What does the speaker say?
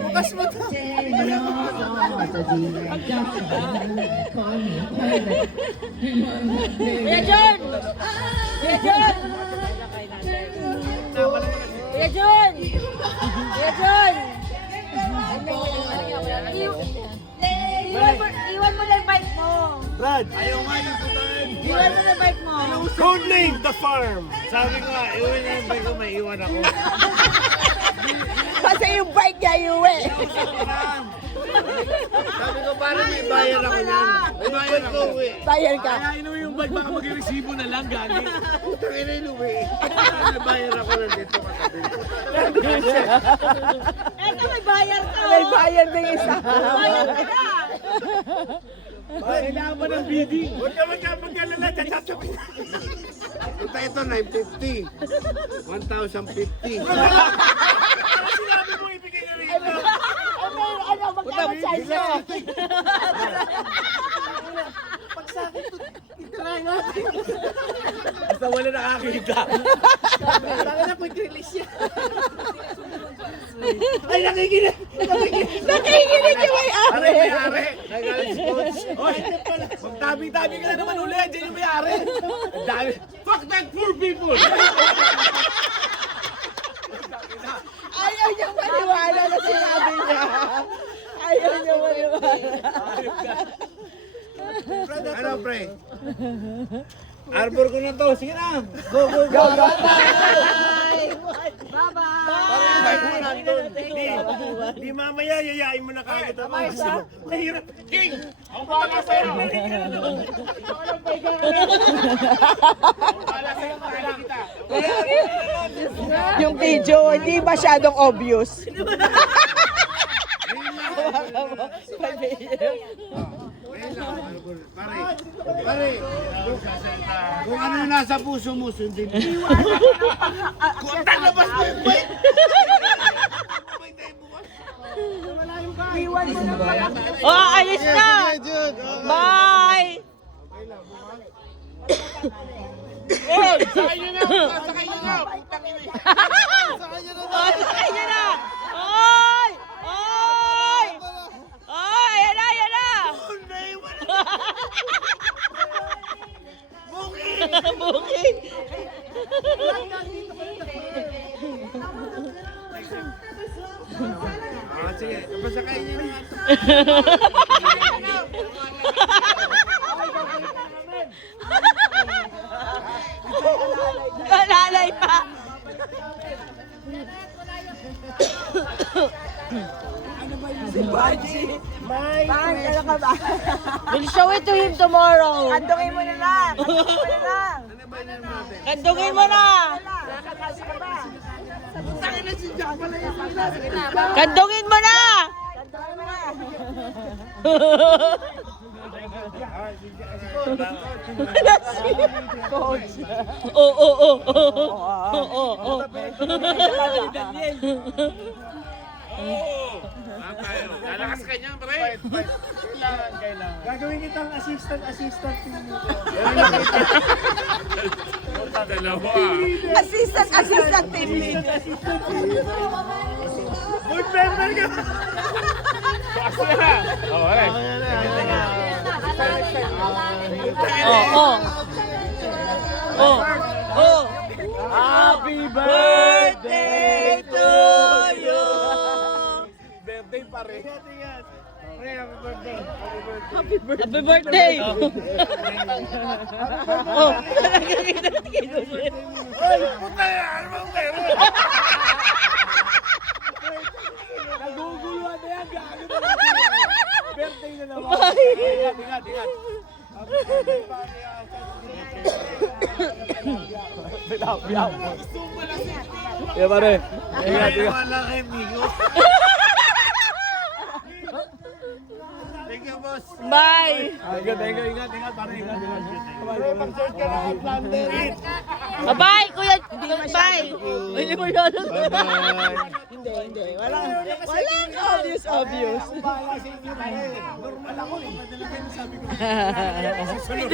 Bukas mo to. Kuya John! Kuya John! Kuya John! Kuya John! Iwan mo na yung bike mo. Brad, ayaw nga yung putan. Iwan mo na yung bike mo. Code name, The Farm. Sabi ko nga, iwan na yung bike ko, may iwan ako. Kasi yung bike niya iuwi. Sabi ko, parang may bayan ako yan. May bayan ako, uwi. Bayan ka. Kaya inuwi yung bike, baka mag-resibo na lang, gani. Putang ina inuwi. May bayan ako nandito katabi. Eto, may bayar ka. May bayan din isa. Bayar ka na. Kailangan mo ng bidding. Huwag ka magkalala, chachasabi. Punta ito, 950. 1,050. Sinabi mo, ibigay na rin. Ano, magkano charge mo? Basta wala nakakita. Baka na quick release yan. Ay, nakikinig! Nakikinig yung may-ari. May-ari! Nagalit si Coach. Oy, magtabi-tabi ka na naman ulit. Diyan yung may-ari. Ang dami. Fuck that poor people! Ayaw niya maniwala na sinabi niya. Ayaw niya maniwala. Ano, pre? Arbor ko na to. Sige na. Go, go, go. Bye-bye. Di mamaya, yayain mo na kagad ako. Mahirap. King! Ang bala sa'yo! Yung video, hindi masyadong obvious. Pare, kung ano yung nasa puso mo, sundin mo. Kung talabas mo yung bike! Iwan mo na pala. Oh, alis na! Bye! Oh, sakay nyo na! Sakay nyo na! Oh, sakay niya na! Oy! Oy! Oy! Ayan na! Ayan na! Bukid! Ah, sige, pasakay nyo na. Malalay pa! Ano ka ba? We'll show it to him tomorrow. Andungin mo na lang. Andungin mo na lang. Kandungin mo na! Nakakasi ka ba? Kandungin mo na! Andungin mo na. Coach. Oo, oo, oo. Oo, oo. Lalakas ka niyan, pre. Kailangan. Gagawin kitang assistant team leader. Dalawa. Assistant team lead. Good member ka. Pasya. Oh, wala. Oo, oo. Oo, oo. Happy Birthday to you! Birthday pa rin. Pre, happy birthday. Happy birthday! Oh, Ay, puta yan! Ano bang pera? Naguguluhan na yan, gago na lang. Birthday na naman. Ingat, ingat. Happy birthday, pare. Yeah, pare. Ingat, ingat. Wala kay Migo. Thank you, boss. bye! Thank you. Ingat, pare. Ingat. Pre, mag-search ka na kay Plunder. Bye, kuya! Bye! Hindi mo yun. Hindi. Walang obvious. Bahala sa inyo, pare. Normal ako eh. Madalagan sabi ko. Susunod.